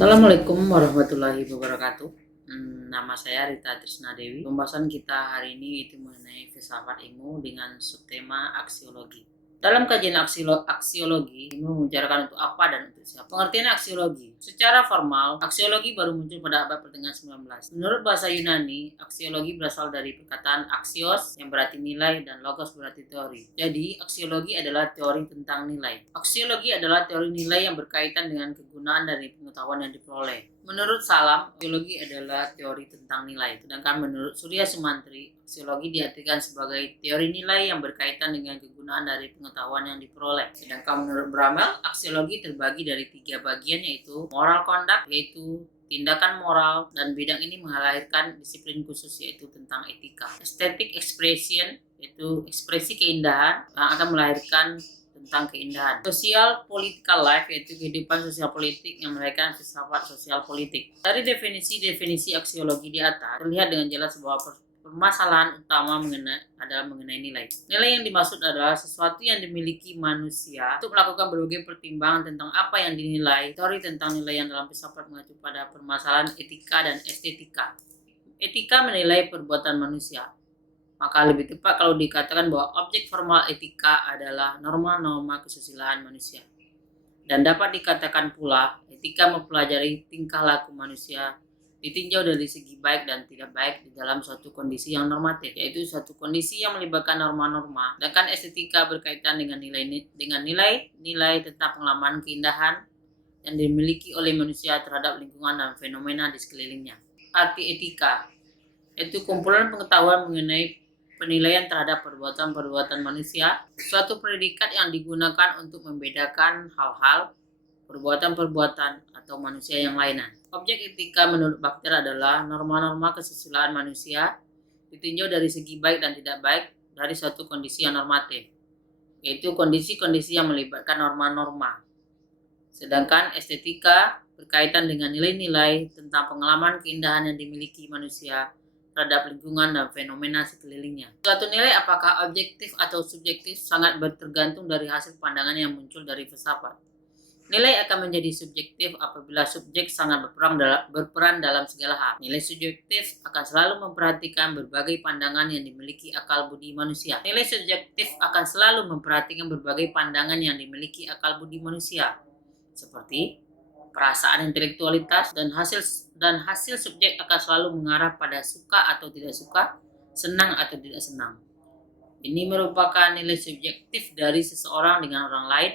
Assalamualaikum warahmatullahi wabarakatuh. Nama saya Rita Trisna Dewi. Pembahasan kita hari ini itu mengenai filsafat ilmu dengan subtema aksiologi. Dalam kajian aksiologi, ilmu membicarakan untuk apa dan untuk siapa. Pengertian aksiologi. Secara formal, aksiologi baru muncul pada abad pertengahan 19. Menurut bahasa Yunani, aksiologi berasal dari perkataan aksios yang berarti nilai dan logos berarti teori. Jadi, aksiologi adalah teori tentang nilai. Aksiologi adalah teori nilai yang berkaitan dengan kegunaan dari pengetahuan yang diperoleh. Menurut Salam, aksiologi adalah teori tentang nilai. Sedangkan menurut Surya Sumantri, aksiologi diartikan sebagai teori nilai yang berkaitan dengan kegunaan dari pengetahuan yang diperoleh. Sedangkan menurut Bramel, aksiologi terbagi dari 3 bagian, yaitu moral conduct, yaitu tindakan moral, dan bidang ini melahirkan disiplin khusus yaitu tentang etika. Aesthetic expression, yaitu ekspresi keindahan, yang akan melahirkan tentang keindahan. Social political life, yaitu kehidupan sosial politik yang melahirkan filsafat sosial politik. Dari definisi aksiologi di atas, terlihat dengan jelas bahwa permasalahan utama adalah mengenai nilai. Nilai yang dimaksud adalah sesuatu yang dimiliki manusia untuk melakukan berbagai pertimbangan tentang apa yang dinilai. Teori tentang nilai yang dalam filsafat mengacu pada permasalahan etika dan estetika. Etika menilai perbuatan manusia. Maka lebih tepat kalau dikatakan bahwa objek formal etika adalah norma-norma kesusilaan manusia. Dan dapat dikatakan pula, etika mempelajari tingkah laku manusia ditinjau dari segi baik dan tidak baik di dalam suatu kondisi yang normatif, yaitu suatu kondisi yang melibatkan norma-norma. Sedangkan estetika berkaitan dengan nilai tentang pengalaman keindahan yang dimiliki oleh manusia terhadap lingkungan dan fenomena di sekelilingnya. Arti etika yaitu kumpulan pengetahuan mengenai penilaian terhadap perbuatan-perbuatan manusia, suatu predikat yang digunakan untuk membedakan hal-hal, perbuatan-perbuatan, atau manusia yang lainnya. Objek etika menurut Baktir adalah norma-norma kesusilaan manusia ditinjau dari segi baik dan tidak baik dari suatu kondisi yang normatif, yaitu kondisi-kondisi yang melibatkan norma-norma. Sedangkan estetika berkaitan dengan nilai-nilai tentang pengalaman keindahan yang dimiliki manusia terhadap lingkungan dan fenomena sekelilingnya. Suatu nilai apakah objektif atau subjektif sangat bertergantung dari hasil pandangan yang muncul dari filsafat. Nilai akan menjadi subjektif apabila subjek sangat berperan dalam segala hal. Nilai subjektif akan selalu memperhatikan berbagai pandangan yang dimiliki akal budi manusia. Nilai subjektif akan selalu memperhatikan berbagai pandangan yang dimiliki akal budi manusia, seperti perasaan, intelektualitas, dan hasil subjek akan selalu mengarah pada suka atau tidak suka, senang atau tidak senang. Ini merupakan nilai subjektif dari seseorang dengan orang lain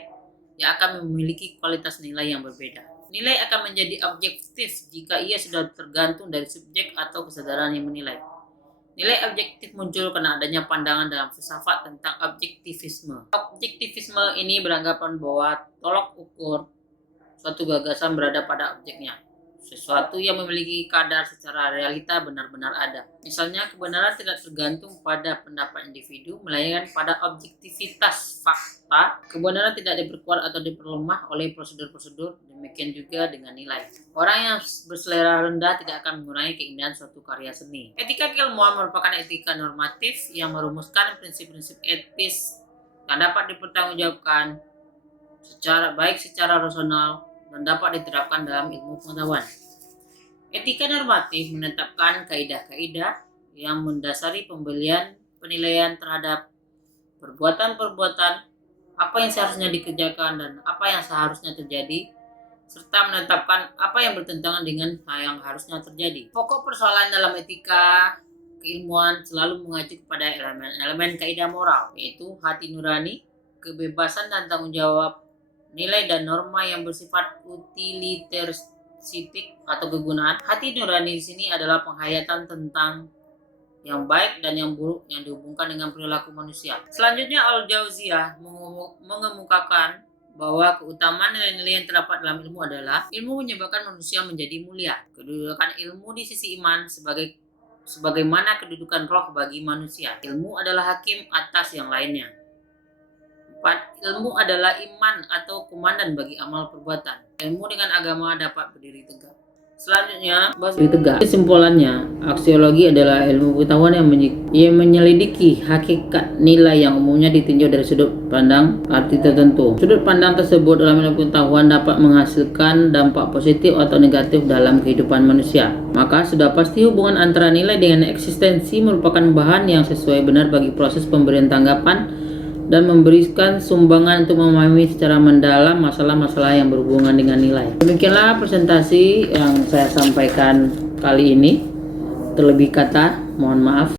yang akan memiliki kualitas nilai yang berbeda. Nilai akan menjadi objektif jika ia sudah tergantung dari subjek atau kesadaran yang menilai. Nilai objektif muncul karena adanya pandangan dalam filsafat tentang objektivisme. Objektivisme ini beranggapan bahwa tolok ukur suatu gagasan berada pada objeknya. Sesuatu yang memiliki kadar secara realita benar-benar ada. Misalnya, kebenaran tidak tergantung pada pendapat individu, melainkan pada objektivitas fakta. Kebenaran tidak diperkuat atau diperlemah oleh prosedur-prosedur, demikian juga dengan nilai. Orang yang berselera rendah tidak akan mengurangi keindahan suatu karya seni. Etika keilmuan merupakan etika normatif yang merumuskan prinsip-prinsip etis yang dapat dipertanggungjawabkan secara rasional dan dapat diterapkan dalam ilmu pengetahuan. Etika normatif menetapkan kaidah-kaidah yang mendasari penilaian terhadap perbuatan-perbuatan, apa yang seharusnya dikerjakan dan apa yang seharusnya terjadi, serta menetapkan apa yang bertentangan dengan hal yang harusnya terjadi. Pokok persoalan dalam etika keilmuan selalu mengacu kepada elemen kaidah moral, yaitu hati nurani, kebebasan dan tanggung jawab, nilai dan norma yang bersifat utilitaristik atau kegunaan. Hati nurani di sini adalah penghayatan tentang yang baik dan yang buruk yang dihubungkan dengan perilaku manusia. Selanjutnya, Al-Jauziyah mengemukakan bahwa keutamaan nilai-nilai yang terdapat dalam ilmu adalah ilmu menyebabkan manusia menjadi mulia. Kedudukan ilmu di sisi iman sebagaimana kedudukan roh bagi manusia. Ilmu adalah hakim atas yang lainnya. 4. Ilmu adalah iman atau komandan bagi amal perbuatan. Ilmu dengan agama dapat berdiri tegak. Selanjutnya, lebih tegak. Kesimpulannya, aksiologi adalah ilmu pengetahuan yang menyelidiki hakikat nilai yang umumnya ditinjau dari sudut pandang arti tertentu. Sudut pandang tersebut dalam ilmu pengetahuan dapat menghasilkan dampak positif atau negatif dalam kehidupan manusia. Maka sudah pasti hubungan antara nilai dengan eksistensi merupakan bahan yang sesuai benar bagi proses pemberian tanggapan dan memberikan sumbangan untuk memahami secara mendalam masalah-masalah yang berhubungan dengan nilai. Demikianlah presentasi yang saya sampaikan kali ini. Terlebih kata, mohon maaf.